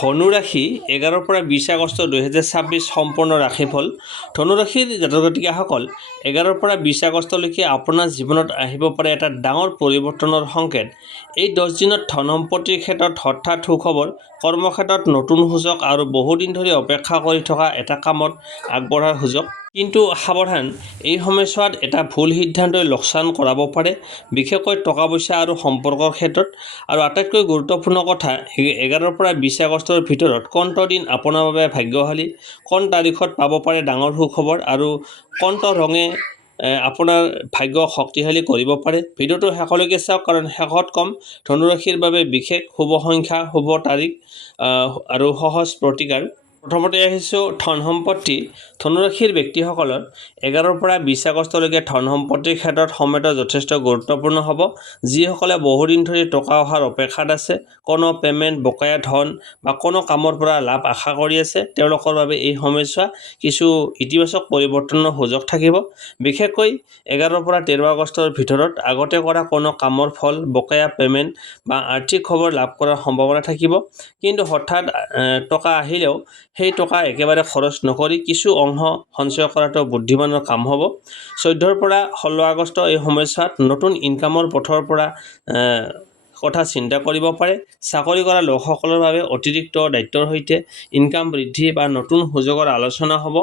ধনুৰাশি 11 পৰা 20 আগষ্ট 2026 সম্পূৰ্ণ ৰাশিফল। ধনুৰাশিৰ জাতক জাতিকাসকল 11 পৰা 20 আগষ্টলৈকে আপোনাৰ জীৱনত আহিব পাৰে এটা ডাঙৰ পৰিৱৰ্তনৰ সংকেত। এই 10 দিনত ধন সম্পত্তিৰ ক্ষেত্ৰত হঠাৎ সুখবৰ, কৰ্মক্ষেত্ৰত নতুন সুযোগ আৰু বহুদিন ধৰি অপেক্ষা কৰি থকা এটা কামত আগবঢ়াৰ সুযোগ। কিন্তু সাৱধান, এই সময়ছোৱাত এটা ভুল সিদ্ধান্তই লোকচান কৰাব পাৰে, বিশেষকৈ টকা পইচা আৰু সম্পৰ্কৰ ক্ষেত্ৰত। আৰু আটাইতকৈ গুৰুত্বপূৰ্ণ কথা, 11 পৰা 20 আগষ্টৰ ভিতৰত কোনটো দিন আপোনাৰ বাবে ভাগ্যশালী, কোন তাৰিখত পাব পাৰে ডাঙৰ সুখবৰ আৰু কোনটো ৰঙে আপোনাৰ ভাগ্য শক্তিশালী কৰিব পাৰে। ভিডিঅ'টো শেষলৈকে চাওক, কাৰণ শেষত কম ধনুৰাশিৰ বাবে বিশেষ শুভ সংখ্যা, শুভ তাৰিখ আৰু সহজ প্ৰতিকাৰ। প্ৰথমতে আহিছোঁ ধন সম্পত্তি। ধনুৰাশিৰ ব্যক্তিসকলৰ 11 পৰা 20 আগষ্টলৈকে ধন সম্পত্তিৰ ক্ষেত্ৰত সময়টো যথেষ্ট গুৰুত্বপূৰ্ণ হ'ব। যিসকলে বহুদিন ধৰি টকা অহাৰ অপেক্ষাত আছে, কোনো পে'মেণ্ট, বকেয়া ধন বা কোনো কামৰ পৰা লাভ আশা কৰি আছে, তেওঁলোকৰ বাবে এই সময়ছোৱা কিছু ইতিবাচক পৰিৱৰ্তনৰ সুযোগ থাকিব। বিশেষকৈ 11 পৰা 13 আগষ্টৰ ভিতৰত আগতে কৰা কোনো কামৰ ফল, বকেয়া পে'মেণ্ট বা আৰ্থিক খবৰ লাভ কৰাৰ সম্ভাৱনা থাকিব। কিন্তু হঠাৎ টকা আহিলেও সেই টকা একেবাৰে খৰচ নকৰি কিছু অংশ সঞ্চয় কৰাটো বুদ্ধিমানৰ কাম হ'ব। 14 পৰা 16 আগষ্ট এই সময়ছোৱাত নতুন ইনকামৰ পথৰ পৰা কথা চিন্তা কৰিব পাৰে। চাকৰি কৰা লোকসকলৰ বাবে অতিৰিক্ত দায়িত্বৰ সৈতে ইনকাম বৃদ্ধি বা নতুন সুযোগৰ আলোচনা হ'ব।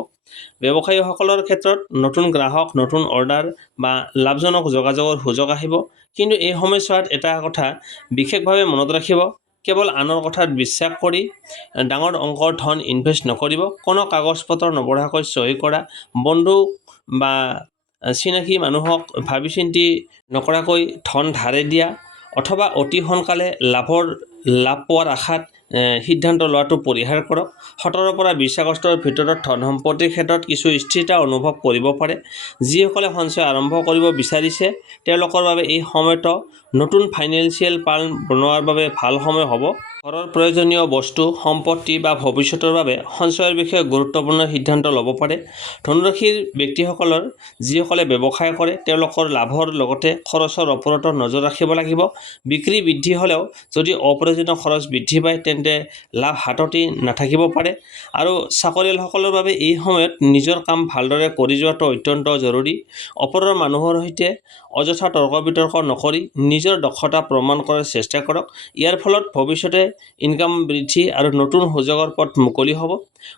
ব্যৱসায়ীসকলৰ ক্ষেত্ৰত নতুন গ্ৰাহক, নতুন অৰ্ডাৰ বা লাভজনক যোগাযোগৰ সুযোগ আহিব। কিন্তু এই সময়ছোৱাত এটা কথা বিশেষভাৱে মনত ৰাখিব, কেৱল আনৰ কথাত বিশ্বাস কৰি ডাঙৰ অংকৰ ধন ইনভেষ্ট নকৰিব। কোনো কাগজ পত্ৰ নপঢ়াকৈ চহী কৰা, বন্ধু বা চিনাকি মানুহক ভাবি চিন্তি নকৰাকৈ ধন ধাৰে দিয়া অথবা অতি সোনকালে লাভ পোৱাৰ আশাত সিদ্ধান্ত লোৱাটো পৰিহাৰ কৰক। 17 পৰা 20 আগষ্টৰ ভিতৰত ধন সম্পত্তিৰ ক্ষেত্ৰত কিছু স্থিৰতা অনুভৱ কৰিব পাৰে। যিসকলে সঞ্চয় আৰম্ভ কৰিব বিচাৰিছে, তেওঁলোকৰ বাবে এই সময়টো নতুন ফাইনেন্সিয়েল প্লান বনোৱাৰ বাবে ভাল সময় হ'ব। ঘৰৰ প্ৰয়োজনীয় বস্তু, সম্পত্তি বা ভৱিষ্যতৰ বাবে সঞ্চয়ৰ বিষয়ে গুৰুত্বপূৰ্ণ সিদ্ধান্ত ল'ব পাৰে। ধনুৰাশিৰ ব্যক্তিসকলৰ যিসকলে ব্যৱসায় কৰে, তেওঁলোকৰ লাভৰ লগতে খৰচৰ ওপৰতো নজৰ ৰাখিব লাগিব। বিক্ৰী বৃদ্ধি হ'লেও যদি অপ্ৰয়োজনীয় খৰচ বৃদ্ধি পায়, তেন্তে লাভ হাততেই নাথাকিব পাৰে। আৰু চাকৰিয়ালসকলৰ বাবে এই সময়ত নিজৰ কাম ভালদৰে কৰি যোৱাটো অত্যন্ত জৰুৰী। ওপৰৰ মানুহৰ সৈতে অযথা তৰ্ক বিতৰ্ক নকৰি নিজৰ দক্ষতা প্ৰমাণ কৰাৰ চেষ্টা কৰক। ইয়াৰ ফলত ভৱিষ্যতে ইনকাম বৃদ্ধি আৰু নতুন সুযোগৰ পথ মুকলি হ'ব।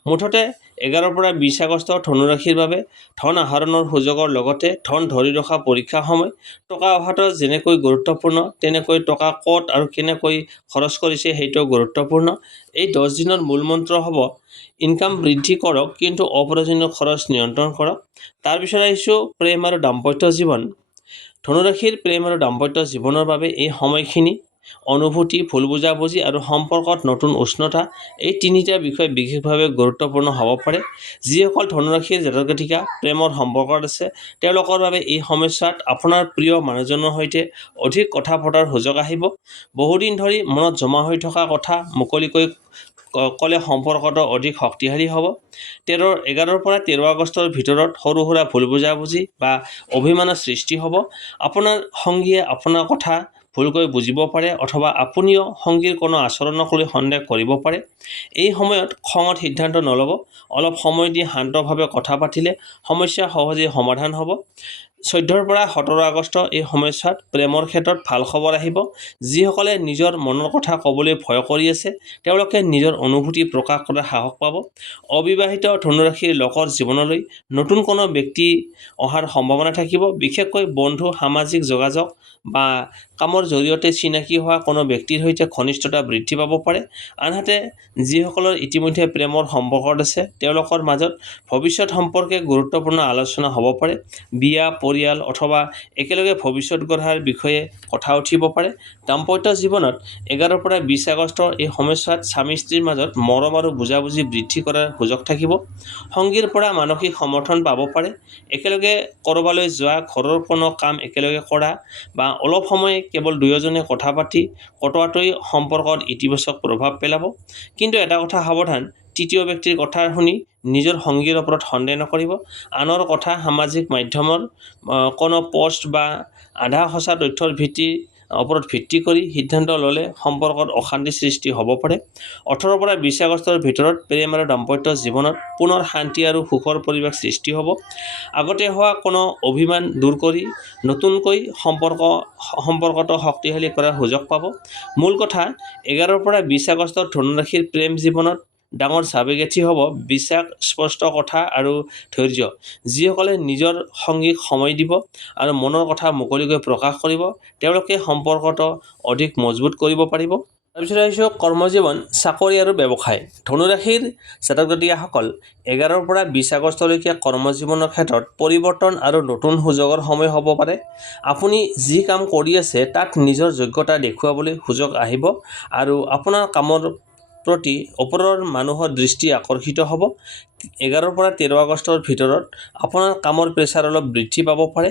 মুঠতে 11 পৰা 20 আগষ্ট ধনুৰাশিৰ বাবে ধন আহৰণৰ সুযোগৰ লগতে ধন ধৰি ৰখা পৰীক্ষা সময়। টকা অহাটো যেনেকৈ গুৰুত্বপূৰ্ণ, তেনেকৈ টকা ক'ত আৰু কেনেকৈ খৰচ কৰিছে সেইটো গুৰুত্বপূৰ্ণ। এই 10 দিনৰ মূল মন্ত্ৰ হ'ব, ইনকাম বৃদ্ধি কৰক কিন্তু অপ্ৰয়োজনীয় খৰচ নিয়ন্ত্ৰণ কৰক। তাৰপিছত আহিছোঁ প্ৰেম আৰু দাম্পত্য জীৱন। ধনুৰাশিৰ প্ৰেম আৰু দাম্পত্য জীৱনৰ বাবে এই সময়খিনি অনুভূতি, ভুল বুজাবুজি আৰু সম্পৰ্কত নতুন উষ্ণতা, এই তিনিটা বিষয় বিশেষভাৱে গুৰুত্বপূৰ্ণ হ'ব পাৰে। যিসকল ধনুৰাশিৰ জাতক জাতিকা প্ৰেমৰ সম্পৰ্কত আছে, তেওঁলোকৰ বাবে এই সময়ছোৱাত আপোনাৰ প্ৰিয় মানুহজনৰ সৈতে অধিক কথা পতাৰ সুযোগ আহিব। বহুদিন ধৰি মনত জমা হৈ থকা কথা মুকলিকৈ ক'লে সম্পৰ্কটো অধিক শক্তিশালী হ'ব। 11 পৰা 13 আগষ্টৰ ভিতৰত সৰু সুৰা ভুল বুজাবুজি বা অভিমানৰ সৃষ্টি হ'ব। আপোনাৰ সংগীয়ে আপোনাৰ কথা ভুলকৈ বুজিব পাৰে অথবা আপুনিও সংগীৰ কোনো আচৰণক লৈ সন্দেহ কৰিব পাৰে। এই সময়ত খঙত সিদ্ধান্ত নল'ব। অলপ সময় দি শান্তভাৱে কথা পাতিলে সমস্যা সহজেই সমাধান হ'ব। 14 পৰা 17 আগষ্ট এই সময়ছোৱাত প্ৰেমৰ ক্ষেত্ৰত ভাল খবৰ আহিব। যিসকলে নিজৰ মনৰ কথা ক'বলৈ ভয় কৰি আছে, তেওঁলোকে নিজৰ অনুভূতি প্ৰকাশ কৰাৰ সাহস পাব। অবিবাহিত ধনুৰাশিৰ লোকৰ জীৱনলৈ নতুন কোনো ব্যক্তি অহাৰ সম্ভাৱনা থাকিব। বিশেষকৈ বন্ধু, সামাজিক যোগাযোগ বা কামৰ জৰিয়তে চিনাকি হোৱা কোনো ব্যক্তিৰ সৈতে ঘনিষ্ঠতা বৃদ্ধি পাব পাৰে। আনহাতে যিসকলৰ ইতিমধ্যে প্ৰেমৰ সম্পৰ্কত আছে, তেওঁলোকৰ মাজত ভৱিষ্যত সম্পৰ্কে গুৰুত্বপূৰ্ণ আলোচনা হ'ব পাৰে। বিয়া, পৰিয়াল অথবা একেলগে ভৱিষ্যত গঢ়াৰ বিষয়ে কথা উঠিব পাৰে। দাম্পত্য জীৱনত 11 পৰা 20 আগষ্ট এই সময়ছোৱাত স্বামী স্ত্ৰীৰ মাজত মৰম আৰু বুজাবুজি বৃদ্ধি কৰাৰ সুযোগ থাকিব। সংগীৰ পৰা মানসিক সমৰ্থন পাব পাৰে। একেলগে ক'ৰবালৈ যোৱা, ঘৰৰ কোনো কাম একেলগে কৰা বা অলপ সময় কেৱল দুয়োজনে কথা পাতি কটোৱাটোৱে সম্পৰ্কত ইতিবাচক প্ৰভাৱ পেলাব। কিন্তু এটা কথা সাৱধান, তৃতীয় ব্যক্তিৰ কথা শুনি নিজৰ সংগীৰ ওপৰত সন্দেহ নকৰিব। আনৰ কথা, সামাজিক মাধ্যমৰ কোনো পোষ্ট বা আধা সঁচা তথ্যৰ ভিত্তি ওপৰত ভিত্তি কৰি সিদ্ধান্ত ল'লে সম্পৰ্কত অশান্তি সৃষ্টি হ'ব পাৰে। 18 পৰা 20 আগষ্টৰ ভিতৰত প্ৰেম আৰু দাম্পত্য জীৱনত পুনৰ শান্তি আৰু সুখৰ পৰিৱেশ সৃষ্টি হ'ব। আগতে হোৱা কোনো অভিমান দূৰ কৰি নতুনকৈ সম্পৰ্কটো শক্তিশালী কৰাৰ সুযোগ পাব। মূল কথা 11 পৰা 20 আগষ্টত ধনুৰাশিৰ প্ৰেম জীৱনত ডাঙৰ চাবিকাঠি হ'ব বিশ্বাস, স্পষ্ট কথা আৰু ধৈৰ্য। যিসকলে নিজৰ সঙ্গীক সময় দিব আৰু মনৰ কথা মুকলিকৈ প্ৰকাশ কৰিব তেওঁলোকে সম্পৰ্কটো অধিক মজবুত কৰিব পাৰিব। তাৰপিছত আহিছোঁ কৰ্মজীৱন, চাকৰি আৰু ব্যৱসায়। ধনুৰাশিৰ জাতক জাতিকাসকল 11 পৰা 20 আগষ্টলৈকে কৰ্মজীৱনৰ ক্ষেত্ৰত পৰিৱৰ্তন আৰু নতুন সুযোগৰ সময় হ'ব পাৰে। আপুনি যি কাম কৰি আছে তাত নিজৰ যোগ্যতা দেখুৱাবলৈ সুযোগ আহিব আৰু আপোনাৰ কামৰ প্ৰতি ওপৰৰ মানুহৰ দৃষ্টি আকৰ্ষিত হ'ব। 11 পৰা 13 আগষ্টৰ ভিতৰত আপোনাৰ কামৰ প্ৰেছাৰ অলপ বৃদ্ধি পাব পাৰে।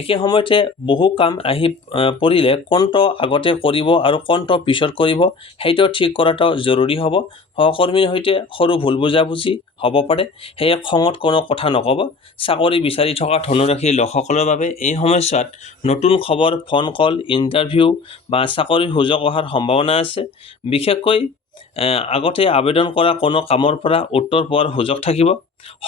একে সময়তে বহু কাম আহি পৰিলে কোনটো আগতে কৰিব আৰু কোনটো পিছত কৰিব সেইটো ঠিক কৰাটো জৰুৰী হ'ব। সহকৰ্মীৰ সৈতে সৰু ভুল বুজাবুজি হ'ব পাৰে, সেয়ে খঙত কোনো কথা নক'ব। চাকৰি বিচাৰি থকা ধনুৰাশিৰ লোকসকলৰ বাবে এই সময়ছোৱাত নতুন খবৰ, ফোন কল, ইণ্টাৰভিউ বা চাকৰিৰ সুযোগ অহাৰ সম্ভাৱনা আছে। বিশেষকৈ আগতে আবেদন কৰা কোনো কামৰ পৰা উত্তৰ পোৱাৰ সুযোগ থাকিব।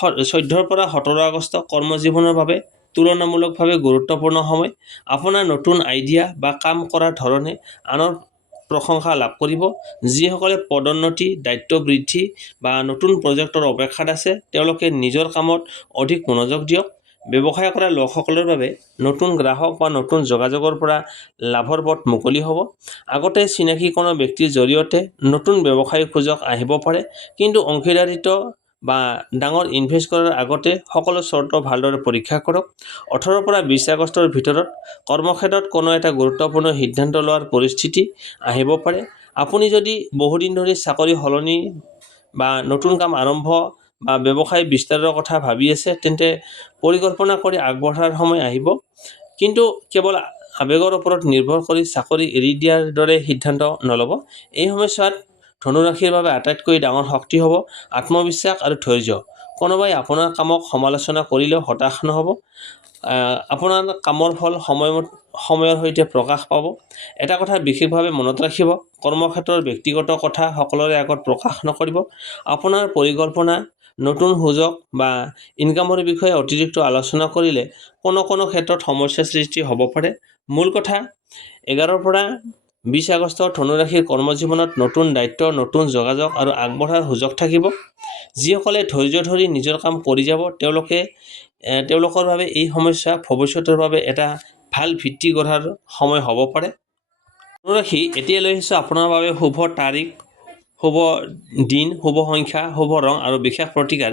14 পৰা 17 আগষ্ট কৰ্মজীৱনৰ বাবে তুলনামূলকভাৱে গুৰুত্বপূৰ্ণ সময়। আপোনাৰ নতুন আইডিয়া বা কাম কৰাৰ ধৰণে আনৰ প্ৰশংসা লাভ কৰিব। যিসকলে পদোন্নতি, দায়িত্ব বৃদ্ধি বা নতুন প্ৰজেক্টৰ অপেক্ষাত আছে তেওঁলোকে নিজৰ কামত অধিক মনোযোগ দিয়ক। ব্যৱসায় কৰা লোকসকলৰ বাবে নতুন গ্ৰাহক বা নতুন যোগাযোগৰ পৰা লাভৰ পথ মুকলি হ'ব। আগতে চিনাকি কোনো ব্যক্তিৰ জৰিয়তে নতুন ব্যৱসায়িক সুযোগ আহিব পাৰে, কিন্তু অংশীদাৰিত্ব বা ডাঙৰ ইনভেষ্ট কৰাৰ আগতে সকলো চৰ্ত ভালদৰে পৰীক্ষা কৰক। 18 পৰা 20 আগষ্টৰ ভিতৰত কৰ্মক্ষেত্ৰত কোনো এটা গুৰুত্বপূৰ্ণ সিদ্ধান্ত লোৱাৰ পৰিস্থিতি আহিব পাৰে। আপুনি যদি বহুদিন ধৰি চাকৰি সলনি বা নতুন কাম আৰম্ভ বা ব্যৱসায় বিস্তাৰৰ কথা ভাবি আছে তেন্তে পৰিকল্পনা কৰি আগবঢ়াৰ সময় আহিব। কিন্তু কেৱল আৱেগৰ ওপৰত নিৰ্ভৰ কৰি চাকৰি এৰি দিয়াৰ দৰে সিদ্ধান্ত নল'ব। এই সময়ছোৱাত ধনুৰাশিৰ বাবে আটাইতকৈ ডাঙৰ শক্তি হ'ব আত্মবিশ্বাস আৰু ধৈৰ্য। কোনোবাই আপোনাৰ কামক সমালোচনা কৰিলেও হতাশ নহ'ব। আপোনাৰ কামৰ ফল সময়ৰ সৈতে প্ৰকাশ পাব। এটা কথা বিশেষভাৱে মনত ৰাখিব, কৰ্মক্ষেত্ৰৰ ব্যক্তিগত কথা সকলোৰে আগত প্ৰকাশ নকৰিব। আপোনাৰ পৰিকল্পনা, নতুন সুযোগ বা ইনকামৰ বিষয়ে অতিৰিক্ত আলোচনা কৰিলে কোনো ক্ষেত্ৰত সমস্যাৰ সৃষ্টি হ'ব পাৰে। মূল কথা 11 পৰা 20 আগষ্টত ধনুৰাশিৰ কৰ্মজীৱনত নতুন দায়িত্ব, নতুন যোগাযোগ আৰু আগবঢ়াৰ সুযোগ থাকিব। যিসকলে ধৈৰ্য ধৰি নিজৰ কাম কৰি যাব তেওঁলোকৰ বাবে এই সমস্যা ভৱিষ্যতৰ বাবে এটা ভাল ভিত্তি গঢ়াৰ সময় হ'ব পাৰে। ধনুৰাশি, এতিয়া লৈ আহিছোঁ আপোনাৰ বাবে শুভ তাৰিখ, শুভ দিন, শুভ সংখ্যা, শুভ ৰং আৰু বিশেষ প্ৰতিকাৰ।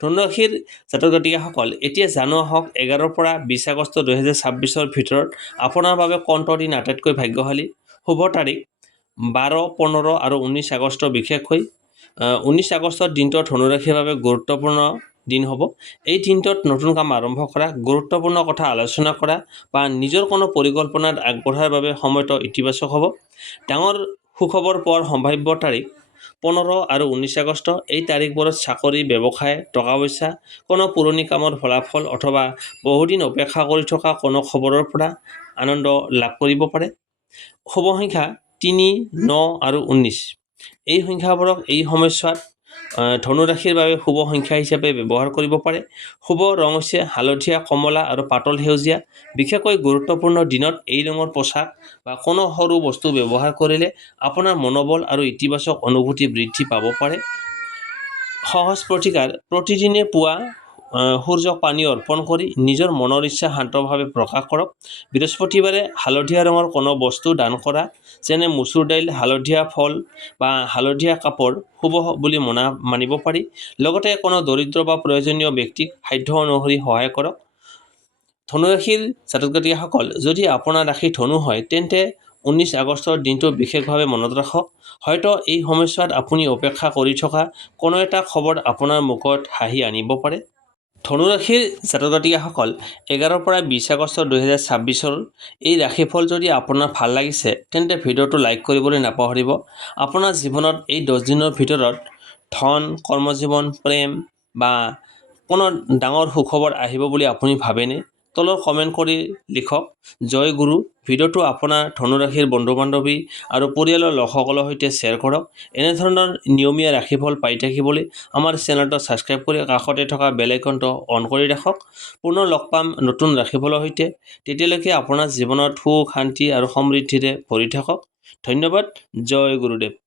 ধনুৰাশিৰ জাতক জাতিকাসকল এতিয়া জানো আহক 11 পৰা 20 আগষ্ট 2026 ভিতৰত আপোনাৰ বাবে কোনটো দিন আটাইতকৈ ভাগ্যশালী। শুভ তাৰিখ 12, 15 আৰু 19 আগষ্ট। বিশেষকৈ 19 আগষ্টৰ দিনটো ধনুৰাশিৰ বাবে গুৰুত্বপূৰ্ণ দিন হ'ব। এই দিনটোত নতুন কাম আৰম্ভ কৰা, গুৰুত্বপূৰ্ণ কথা আলোচনা কৰা বা নিজৰ কোনো পৰিকল্পনাত আগবঢ়াৰ বাবে সময়টো ইতিবাচক হ'ব। ডাঙৰ সুখবৰ পোৱাৰ সম্ভাৱ্য তাৰিখ 15 আৰু 19 আগষ্ট। এই তাৰিখবোৰত চাকৰি, ব্যৱসায়, টকা পইচা, কোনো পুৰণি কামৰ ফলাফল অথবা বহুদিন অপেক্ষা কৰি থকা কোনো খবৰৰ পৰা আনন্দ লাভ কৰিব পাৰে। শুভ সংখ্যা 3, 9 আৰু 19। এই সংখ্যাবোৰক এই সময়ছোৱাত ধনুৰাশিৰ বাবে শুভ সংখ্যা হিচাপে ব্যৱহাৰ কৰিব পাৰে। শুভ ৰং হৈছে হালধীয়া, কমলা আৰু পাতল সেউজীয়া। বিশেষকৈ গুৰুত্বপূৰ্ণ দিনত এই ৰঙৰ পোছাক বা কোনো সৰু বস্তু ব্যৱহাৰ কৰিলে আপোনাৰ মনোবল আৰু ইতিবাচক অনুভূতি বৃদ্ধি পাব পাৰে। সহজ প্ৰতিকাৰ, প্ৰতিদিনে পুৱা সূৰ্যক পানী অৰ্পণ কৰি নিজৰ মনৰ ইচ্ছা শান্তভাৱে প্ৰকাশ কৰক। বৃহস্পতিবাৰে হালধীয়া ৰঙৰ কোনো বস্তু দান কৰা, যেনে মচুৰ দাইল, হালধীয়া ফল বা হালধীয়া কাপোৰ শুভ বুলি মানিব পাৰি। লগতে কোনো দৰিদ্ৰ বা প্ৰয়োজনীয় ব্যক্তিক সাধ্য অনুসৰি সহায় কৰক। ধনুৰাশিৰ জাতক জাতিকাসকল যদি আপোনাৰ ৰাশি ধনু হয় তেন্তে 19 আগষ্টৰ দিনটো বিশেষভাৱে মনত ৰাখক। হয়তো এই সময়ছোৱাত আপুনি অপেক্ষা কৰি থকা কোনো এটা খবৰ আপোনাৰ মুখত হাঁহি আনিব পাৰে। ধনুৰাশিৰ জাতক জাতিকাসকল 11 পৰা 20 আগষ্ট 2026 এই ৰাশিফল যদি আপোনাৰ ভাল লাগিছে তেন্তে ভিডিঅ'টো লাইক কৰিবলৈ নাপাহৰিব। আপোনাৰ জীৱনত এই 10 দিনৰ ভিতৰত ধন, কৰ্মজীৱন, প্ৰেম বা কোনো ডাঙৰ সুখবৰ আহিব বুলি আপুনি ভাবেনে? তলৰ কমেণ্ট কৰি লিখক জয় গুৰু। ভিডিঅ'টো আপোনাৰ ধনুৰাশিৰ বন্ধু-বান্ধৱী আৰু পৰিয়ালৰ লোকসকলৰ সৈতে শ্বেয়াৰ কৰক। এনেধৰণৰ নিয়মীয়া ৰাশিফল পাই থাকিবলৈ আমাৰ চেনেলটো ছাবস্ক্ৰাইব কৰি কাষতে থকা বেল আইকনটো অন কৰি ৰাখক। পুনৰ লগ পাম নতুন ৰাশিফলৰ সৈতে। তেতিয়ালৈকে আপোনাৰ জীৱনত সুখ, শান্তি আৰু সমৃদ্ধিৰে ভৰি থাকক। ধন্যবাদ। জয় গুৰুদেৱ।